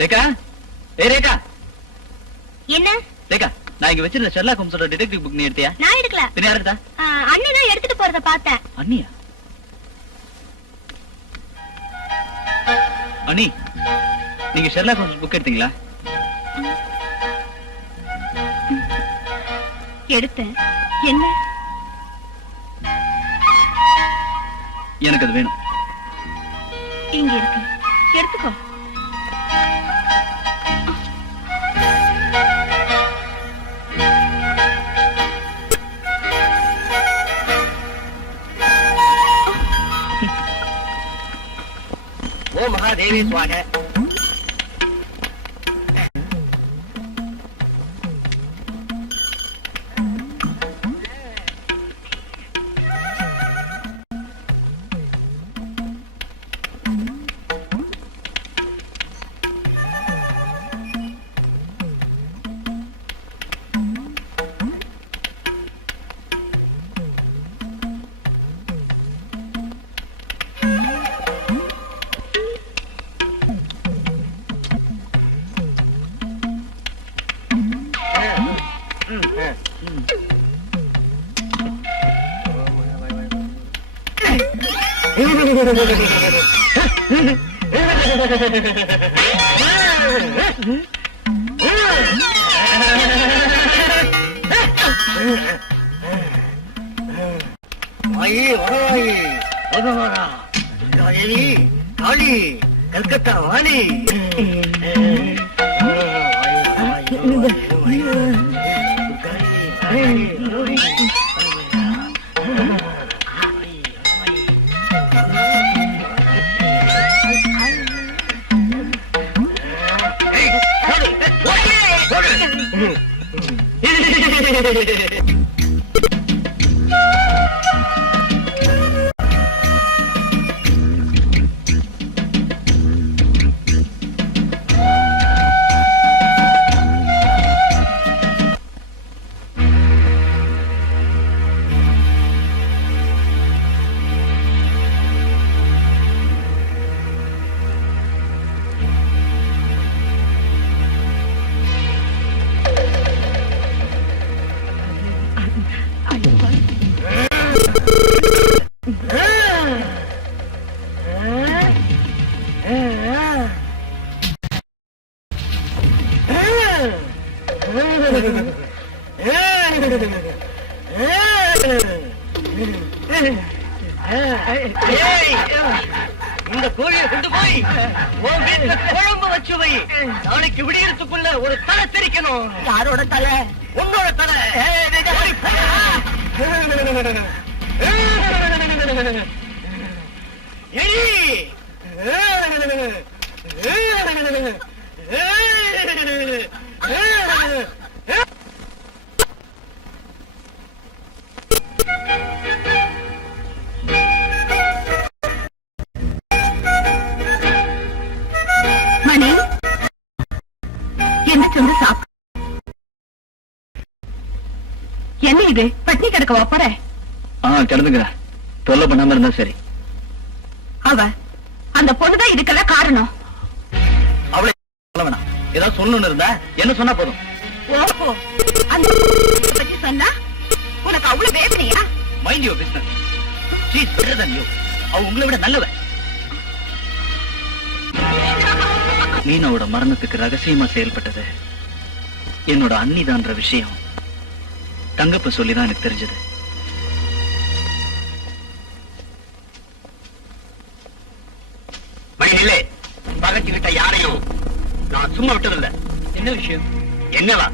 ரேகா, ஏய் ரேகா. என்ன? ரேகா, நான் இங்க வச்சிருந்த ஷெர்லாக் ஹோம்ஸோட டிடெக்டிவ் புக் நீ எடுத்தியா? நான் எடுக்கல. பின்ன யார் எடுத்தா? அண்ணி தான் எடுத்துட்டு போறத பார்த்தேன். அண்ணியா? அண்ணி, நீங்க ஷெர்லாக் ஹோம்ஸ் புக் எடுத்தீங்களா? எடுத்தேன். என்ன? எனக்கு அது வேணும். இங்க இருக்கு, எடுத்துக்கோ. ஓ மகாதேவி சுவாக. கல்கத்தா வாணி இந்த கோழியை கொண்டு போய் குழம்பு வச்சு வை. நாளைக்கு விடியறதுக்குள்ள ஒரு தலை தெரிக்கணும். யாரோட தலை? உன்னோட தலை. மணி, என்ன சொல்லு சாப்பிடு. என்ன இது? பட்னி கிடக்க வாப்பற? கிடந்துக்கிறேன். தொல்லை பண்ணாம இருந்தா சரி. அவ அந்த பொண்ணுதான் இதுக்கெல்லாம் காரணம். அவளை வேணாம். ஏதாவது சொல்லணும்னு இருந்தா என்ன சொன்னா போதும். ஓஹோ, அந்த பத்தி சொன்னா உனக்கு அவ்வளவு வேதனையா? Mind your business. She is better than you. அவ உங்களை விட நல்லவ. மீனாவோட மரணத்துக்கு ரகசியமா செயல்பட்டது என்னோட அண்ணிதான்ற விஷயம் தங்கப்ப சொல்லிதான் எனக்கு தெரிஞ்சது. மணியிலே பகச்சுக்கிட்ட யாரையும் நான் சும்மா விட்டதில்லை. என்ன விஷயம்? என்னவா?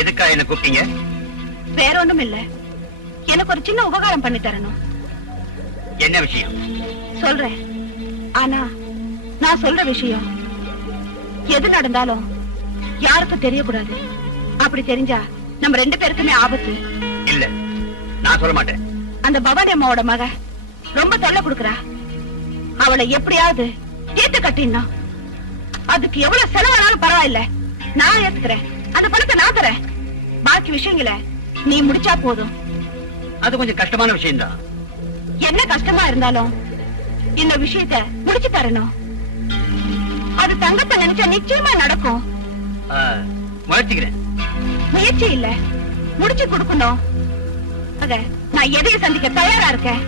எதுக்கா என்ன கூப்பிட்டீங்க? வேற ஒண்ணும் இல்ல, எனக்கு ஒரு சின்ன உபகாரம் பண்ணி தரணும். என்ன விஷயம்? சொல்றேன், ஆனா நான் சொல்ற விஷயம் எது நடந்தாலும் யாருக்கும் தெரியக்கூடாது. அப்படி தெரிஞ்சா நம்ம 2 பேருக்குமே ஆபத்து. இல்ல, நான் சொல்ல மாட்டேன். அந்த பவானி அம்மாவோட மக ரொம்ப தொல்லை கொடுக்கறா. அவளை எப்படியாவது தீர்த்து கட்டிடணும். அதுக்கு எவ்வளவு செலவானாலும் பரவாயில்ல, நான் ஏத்துக்கிறேன். அந்த பணத்தை நான் தரேன். பாக்கி விஷயங்களை நீ முடிச்சா போதும். அது கொஞ்சம் கஷ்டமான விஷயம்தான். என்ன கஷ்டமா இருந்தாலும் இந்த விஷயத்தை முடிச்சு தரணும். அது தங்கத்தை நினைச்சா நிச்சயமா நடக்கும். முயற்சிக்கிறேன். முயற்சி இல்ல, முடிச்சு கொடுக்கணும். நான் எதையும் சந்திக்க தயாரா இருக்கேன்.